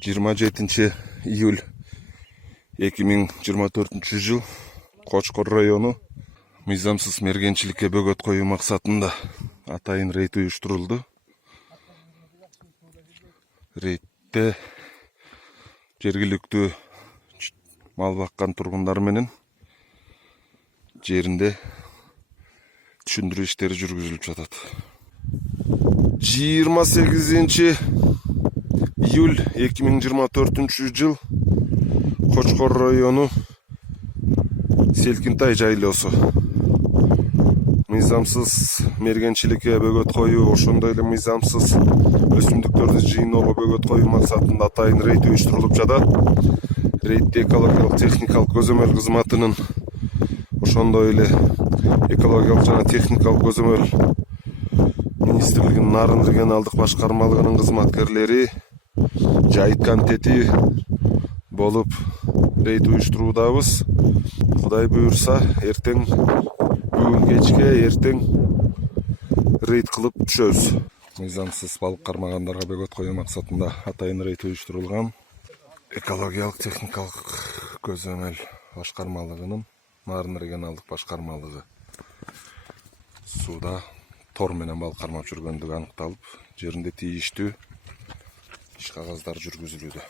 27 июль 2024 жыл Кочкор району мыйзамсыз мергенчиликке бөгөт коюу максатында атайын рейд уюштурулду. Рейдте жергиликтүү мал баккан тургундар менен жеринде түшүндүрүү иштери жүргүзүлүп жатат. 28 июль 2024 жыл Кочкор району Селкинтай жайлоосу. Мыйзамсыз мергенчиликке бөгөт коюу, ошондой эле мыйзамсыз өсүмдүктөрдү жыйноого бөгөт коюу максатында атайын рейд уюштурулуп жатат. Рейдте экологиялык техникалык көзөмөл кызматынын, ошондой эле экологиялык жана техникалык көзөмөл министрлигинин Нарын регионалдык башкармалыгынын кызматкерлери, жайыт комитети болуп рейд уюштуруудабыз. Кудай буюрса, бүгүн кечке эртең рейд кылып түшөбүз. Мыйзамсыз балык кармагандарга бөгөт коюу максатында атайын рейд уюштурулган. Экологиялык техникалык көзөмөл башкармалыгынын Нарын регионалдык башкармалыгы сууда тор менен балык кармап жүргөндүгү аныкталып, жеринде тийиштүү иш кагаздары жүргүзүлүүдө.